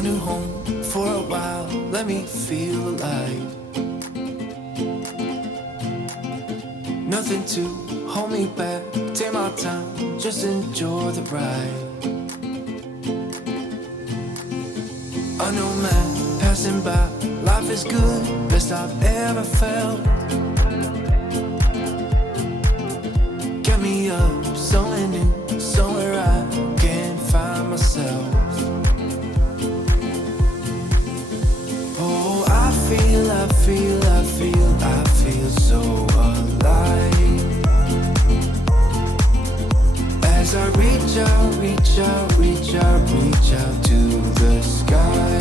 a new home for a while, let me feel alive. Nothing to hold me back, take my time, just enjoy the ride. A new man passing by, life is good, best I've ever felt. Get me up, somewhere new, somewhere I can find myself. Oh, I feel so alive. As I reach out to the sky.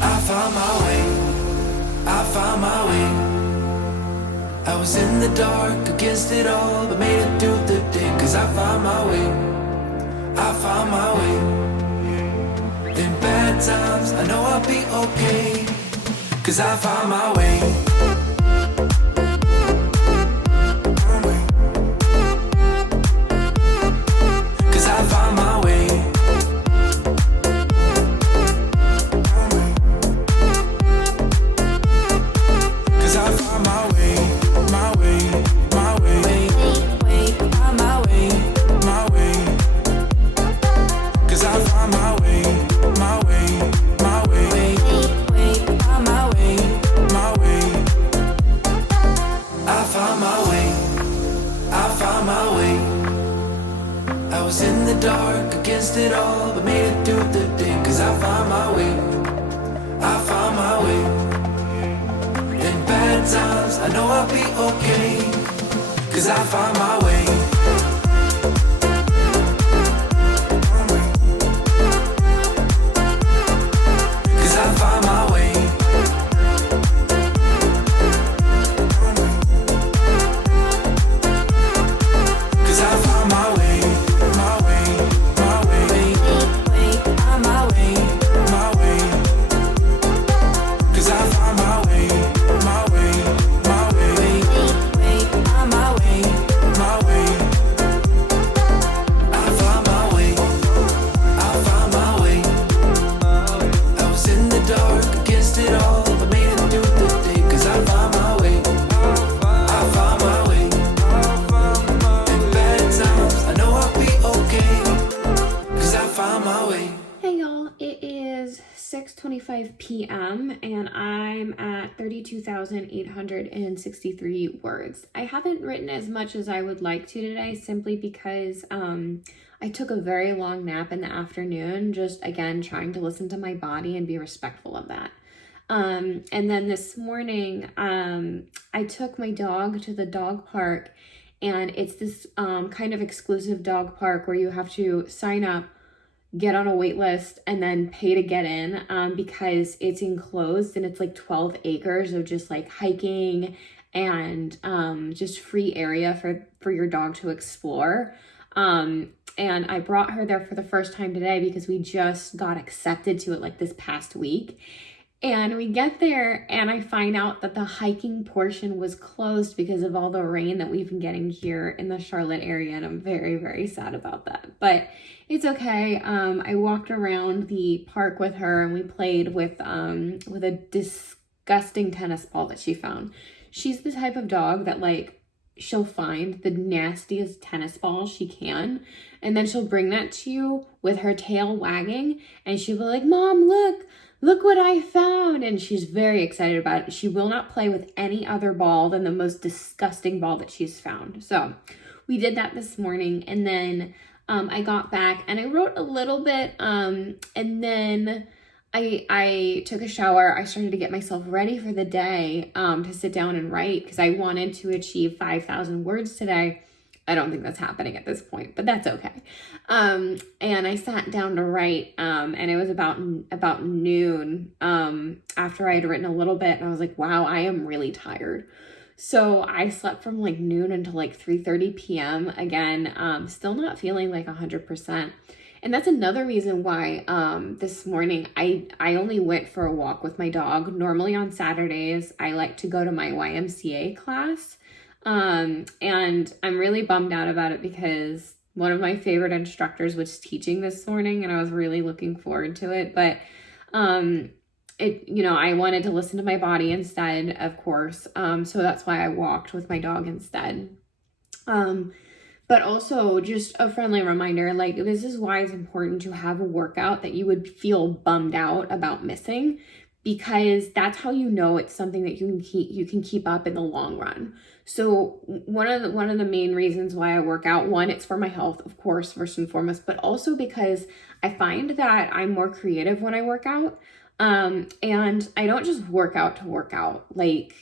I found my way. I was in the dark against it all, but made it through the day. Cause I found my way. In bad times, I know I'll be okay. Cause I found my way. Cause I found my way. Cause I found my way. My way. My way. My way. My way. Cause I found my way. My way. My way. My way. My way. I found my way. I found my way. I was in the dark against it all, but made it through the day. Cause I found my way. I found my way. In bad times, I know I'll be okay. Cause I found my way. Cause I found my way. Cause I found my way. My way. My way. My way. My way. Cause I found my way. My way. My way. My way. My way. I found my way. I found my way. I was in the dark against it all, but made it through the day. Cause I found my way. I found my way. In bad times, I know I'll be okay. Cause I found my way. Hey y'all, it is 6:25 p.m. and I'm at 32,863 words. I haven't written as much as I would like to today simply because I took a very long nap in the afternoon, just again trying to listen to my body and be respectful of that. And then this morning, I took my dog to the dog park, and it's this kind of exclusive dog park where you have to sign up, get on a wait list, and then pay to get in because it's enclosed, and it's like 12 acres of just like hiking and just free area for your dog to explore. And I brought her there for the first time today because we just got accepted to it like this past week. And we get there and I find out that the hiking portion was closed because of all the rain that we've been getting here in the Charlotte area. And I'm very, very sad about that. But it's okay. I walked around the park with her and we played with a disgusting tennis ball that she found. She's the type of dog that like she'll find the nastiest tennis ball she can. And then she'll bring that to you with her tail wagging. And she'll be like, Mom, look what I found. And she's very excited about it. She will not play with any other ball than the most disgusting ball that she's found. So we did that this morning. And then I got back and I wrote a little bit. And then I took a shower. I started to get myself ready for the day to sit down and write because I wanted to achieve 5,000 words today. I don't think that's happening at this point, but that's okay. And I sat down to write, and it was about noon after I had written a little bit, and I was like, wow, I am really tired. So I slept from like noon until like 3:30 p.m. again, still not feeling like 100%. And that's another reason why this morning I only went for a walk with my dog. Normally on Saturdays, I like to go to my YMCA class. And I'm really bummed out about it because one of my favorite instructors was teaching this morning, and I was really looking forward to it. But I wanted to listen to my body instead, of course. So that's why I walked with my dog instead. But also just a friendly reminder, like, this is why it's important to have a workout that you would feel bummed out about missing, because that's how you know it's something that you can keep up in the long run. So one of the main reasons why I work out, one, it's for my health, of course, first and foremost, but also because I find that I'm more creative when I work out. And I don't just work out to work out. Like,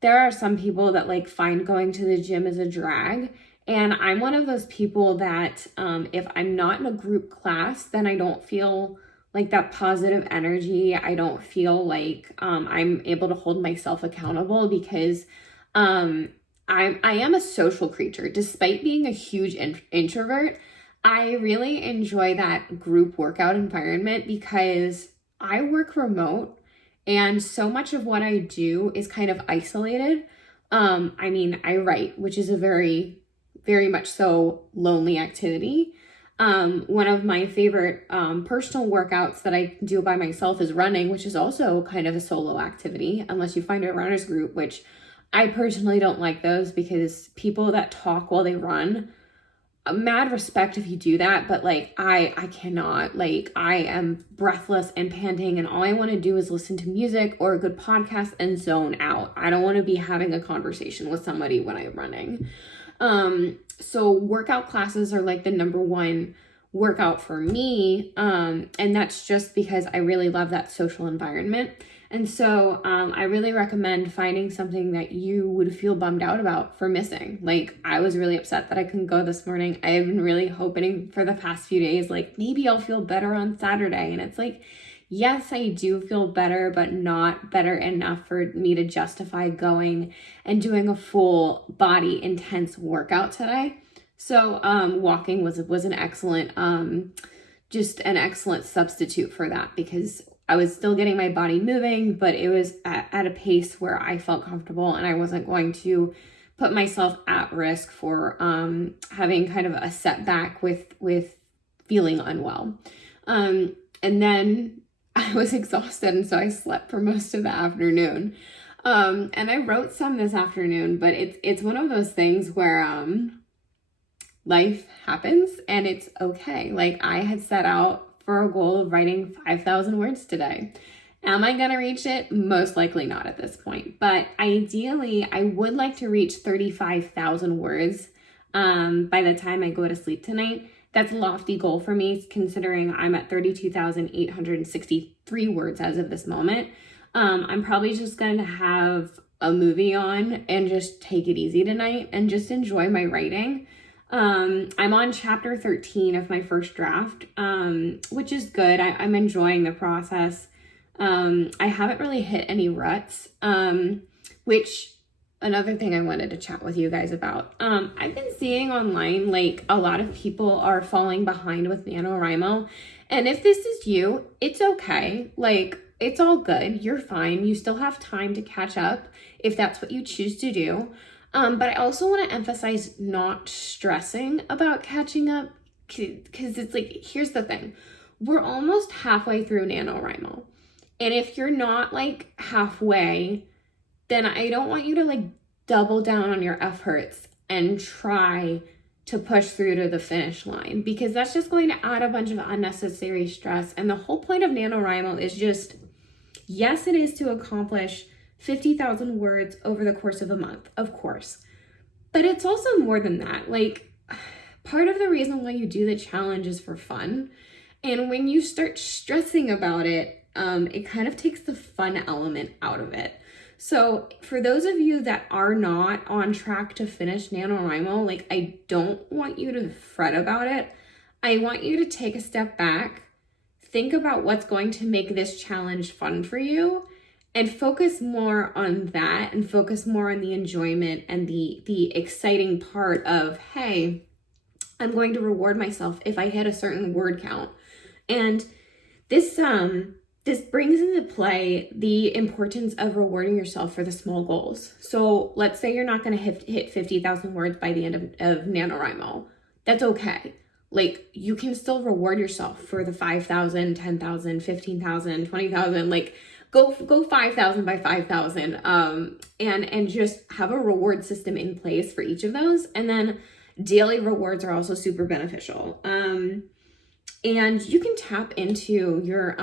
there are some people that like find going to the gym as a drag. And I'm one of those people that if I'm not in a group class, then I don't feel like that positive energy. I don't feel like I'm able to hold myself accountable, because I am a social creature. Despite being a huge introvert, I really enjoy that group workout environment because I work remote, and so much of what I do is kind of isolated. I write, which is a very, very much so lonely activity. One of my favorite personal workouts that I do by myself is running, which is also kind of a solo activity, unless you find a runner's group, which I personally don't like those, because people that talk while they run, mad respect if you do that, but like I cannot. Like, I am breathless and panting, and all I want to do is listen to music or a good podcast and zone out. I don't want to be having a conversation with somebody when I'm running. So workout classes are like the number one workout for me. And that's just because I really love that social environment. And so I really recommend finding something that you would feel bummed out about for missing. Like, I was really upset that I couldn't go this morning. I have been really hoping for the past few days, like, maybe I'll feel better on Saturday. And it's like, yes, I do feel better, but not better enough for me to justify going and doing a full body intense workout today. So walking was an excellent, just an excellent substitute for that, because I was still getting my body moving, but it was at a pace where I felt comfortable, and I wasn't going to put myself at risk for having kind of a setback with feeling unwell. And then I was exhausted, and so I slept for most of the afternoon. And I wrote some this afternoon, but it's one of those things where life happens and it's okay. Like, I had set out for a goal of writing 5,000 words today. Am I gonna reach it? Most likely not at this point, but ideally I would like to reach 35,000 words by the time I go to sleep tonight. That's a lofty goal for me, considering I'm at 32,863 words as of this moment. I'm probably just going to have a movie on and just take it easy tonight and just enjoy my writing. I'm on chapter 13 of my first draft, which is good. I'm enjoying the process. I haven't really hit any ruts, which another thing I wanted to chat with you guys about. I've been seeing online, like, a lot of people are falling behind with NaNoWriMo. And if this is you, it's okay. Like, it's all good. You're fine. You still have time to catch up if that's what you choose to do. But I also want to emphasize not stressing about catching up, because it's like, here's the thing. We're almost halfway through NaNoWriMo. And if you're not like halfway, then I don't want you to like double down on your efforts and try to push through to the finish line, because that's just going to add a bunch of unnecessary stress. And the whole point of NaNoWriMo is just, yes, it is to accomplish 50,000 words over the course of a month, of course. But it's also more than that. Like, part of the reason why you do the challenge is for fun. And when you start stressing about it, it kind of takes the fun element out of it. So for those of you that are not on track to finish NaNoWriMo, like, I don't want you to fret about it. I want you to take a step back, think about what's going to make this challenge fun for you, and focus more on that, and focus more on the enjoyment and the exciting part of, hey, I'm going to reward myself if I hit a certain word count. And this brings into play the importance of rewarding yourself for the small goals. So let's say you're not going to hit 50,000 words by the end of NaNoWriMo. that's okay. Like, you can still reward yourself for the 5,000, 10,000, 15,000, 20,000, like go 5,000 by 5,000, and just have a reward system in place for each of those. And then daily rewards are also super beneficial. And you can tap into your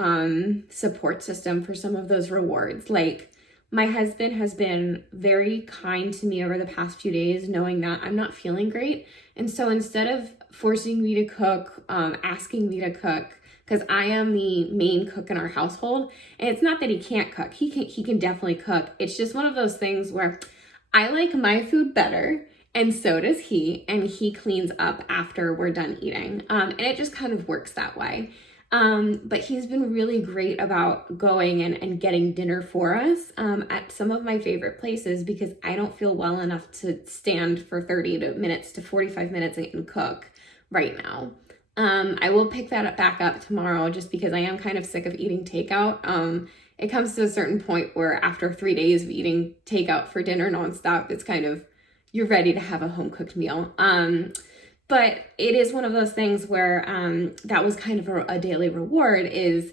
support system for some of those rewards. Like, my husband has been very kind to me over the past few days, knowing that I'm not feeling great. And so instead of forcing me to cook, asking me to cook, because I am the main cook in our household, and it's not that he can't cook. He can definitely cook. It's just one of those things where I like my food better, and so does he, and he cleans up after we're done eating. And it just kind of works that way. But he's been really great about going and getting dinner for us at some of my favorite places, because I don't feel well enough to stand for 30 minutes to 45 minutes and cook right now. I will pick that back up tomorrow, just because I am kind of sick of eating takeout. It comes to a certain point where after 3 days of eating takeout for dinner nonstop, it's kind of, you're ready to have a home cooked meal. But it is one of those things where that was kind of a daily reward, is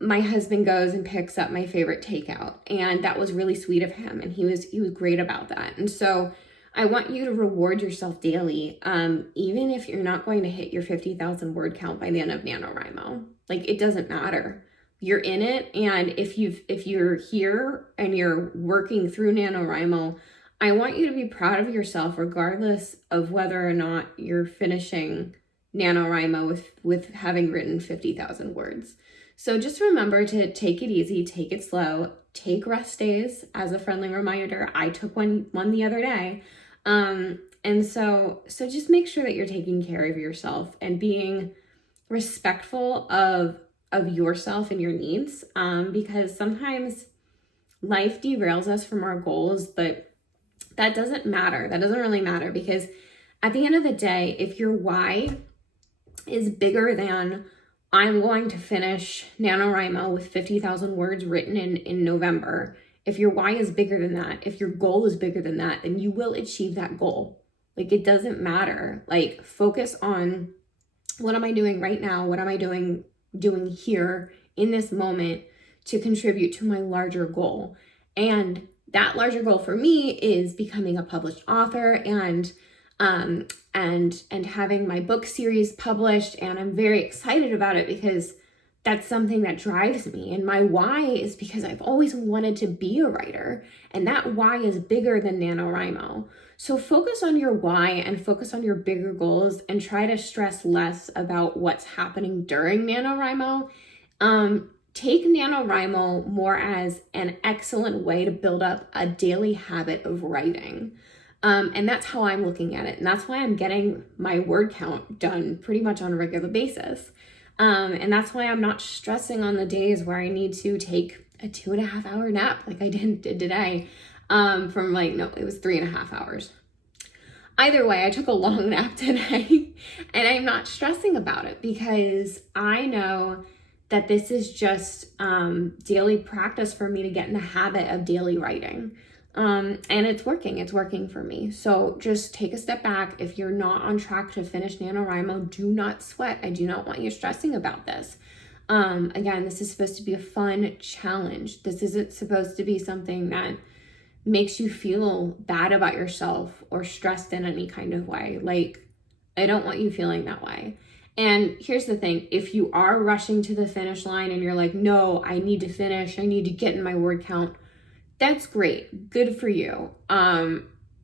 my husband goes and picks up my favorite takeout. And that was really sweet of him. And he was great about that. And so I want you to reward yourself daily, even if you're not going to hit your 50,000 word count by the end of NaNoWriMo. Like, it doesn't matter. You're in it. And if you're here and you're working through NaNoWriMo, I want you to be proud of yourself, regardless of whether or not you're finishing NaNoWriMo with having written 50,000 words. So just remember to take it easy, take it slow, take rest days as a friendly reminder. I took one the other day. And so just make sure that you're taking care of yourself and being respectful of yourself and your needs, because sometimes life derails us from our goals, but that doesn't matter. That doesn't really matter, because at the end of the day, if your why is bigger than I'm going to finish NaNoWriMo with 50,000 words written in November, if your why is bigger than that, if your goal is bigger than that, then you will achieve that goal. Like, it doesn't matter. Like, focus on, what am I doing right now? What am I doing here in this moment to contribute to my larger goal? And that larger goal for me is becoming a published author and having my book series published. And I'm very excited about it, because that's something that drives me. And my why is because I've always wanted to be a writer, and that why is bigger than NaNoWriMo. So focus on your why and focus on your bigger goals, and try to stress less about what's happening during NaNoWriMo. Take NaNoWriMo more as an excellent way to build up a daily habit of writing. And that's how I'm looking at it. And that's why I'm getting my word count done pretty much on a regular basis. And that's why I'm not stressing on the days where I need to take a 2.5 hour nap like I did today. It was 3.5 hours. Either way, I took a long nap today, and I'm not stressing about it, because I know that this is just daily practice for me to get in the habit of daily writing. And it's working for me. So just take a step back. If you're not on track to finish NaNoWriMo, do not sweat. I do not want you stressing about this. Again, this is supposed to be a fun challenge. This isn't supposed to be something that makes you feel bad about yourself or stressed in any kind of way. Like, I don't want you feeling that way. And here's the thing, if you are rushing to the finish line and you're like, no, I need to finish, I need to get in my word count, that's great. Good for you.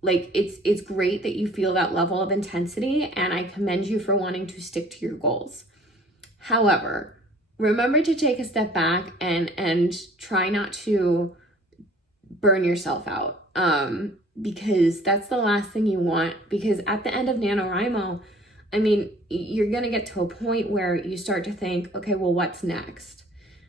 It's great that you feel that level of intensity, and I commend you for wanting to stick to your goals. However, remember to take a step back and try not to burn yourself out, because that's the last thing you want. Because at the end of NaNoWriMo, I mean, you're going to get to a point where you start to think, okay, well, what's next?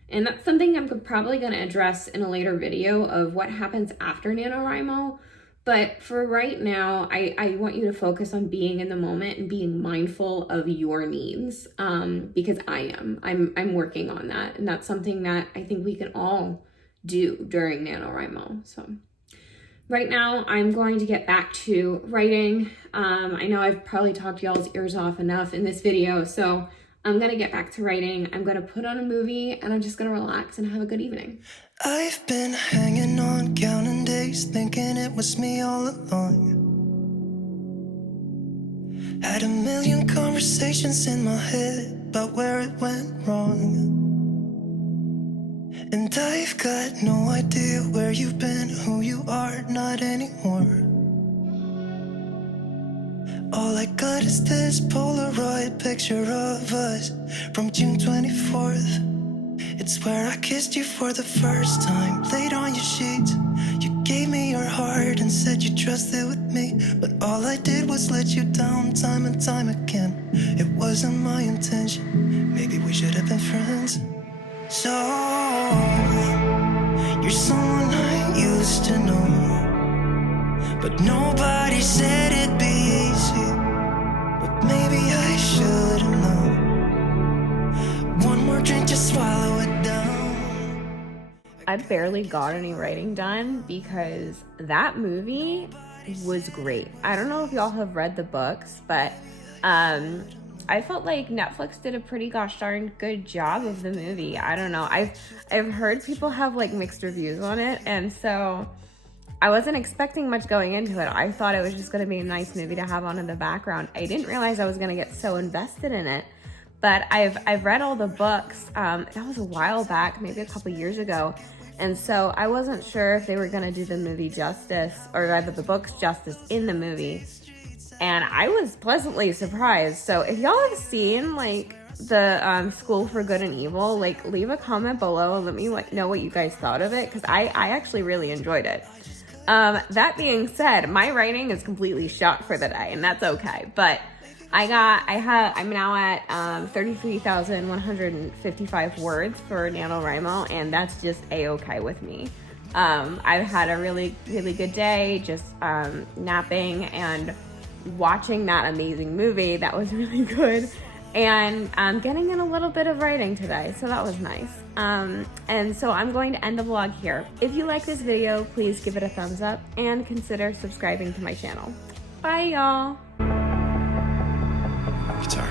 And that's something I'm probably going to address in a later video of what happens after NaNoWriMo. But for right now, I want you to focus on being in the moment and being mindful of your needs, because I'm working on that. And that's something that I think we can all do during NaNoWriMo. So Right now, I'm going to get back to writing. I know I've probably talked y'all's ears off enough in this video, so I'm gonna get back to writing. I'm gonna put on a movie, and I'm just gonna relax and have a good evening. I've been hanging on, counting days, thinking it was me all along. Had a million conversations in my head about where it went wrong. And I've got no idea where you've been, who you are, not anymore. All I got is this Polaroid picture of us from June 24th. It's where I kissed you for the first time, laid on your sheets. You gave me your heart and said you trusted with me, but all I did was let you down time and time again. It wasn't my intention, maybe we should have been friends. So, you're someone I used to know, but nobody said it'd be easy. But maybe I should have known. One more drink, just swallow it down. I barely got any writing done because that movie was great. I don't know if y'all have read the books, but I felt like Netflix did a pretty gosh darn good job of the movie. I don't know. I've heard people have like mixed reviews on it, and so I wasn't expecting much going into it. I thought it was just going to be a nice movie to have on in the background. I didn't realize I was going to get so invested in it. But I've read all the books. That was a while back, maybe a couple years ago. And so I wasn't sure if they were going to do the movie justice, or rather the books justice in the movie. And I was pleasantly surprised. So if y'all have seen like the School for Good and Evil, like leave a comment below and let me know what you guys thought of it, because I actually really enjoyed it. That being said, my writing is completely shot for the day, and that's okay. But I'm now at 33,155 words for NaNoWriMo, and that's just a-okay with me. I've had a really, really good day, just napping and watching that amazing movie. That was really good. And getting in a little bit of writing today, so that was nice. And so I'm going to end the vlog here. If you like this video, please give it a thumbs up and consider subscribing to my channel. Bye, y'all. Guitar.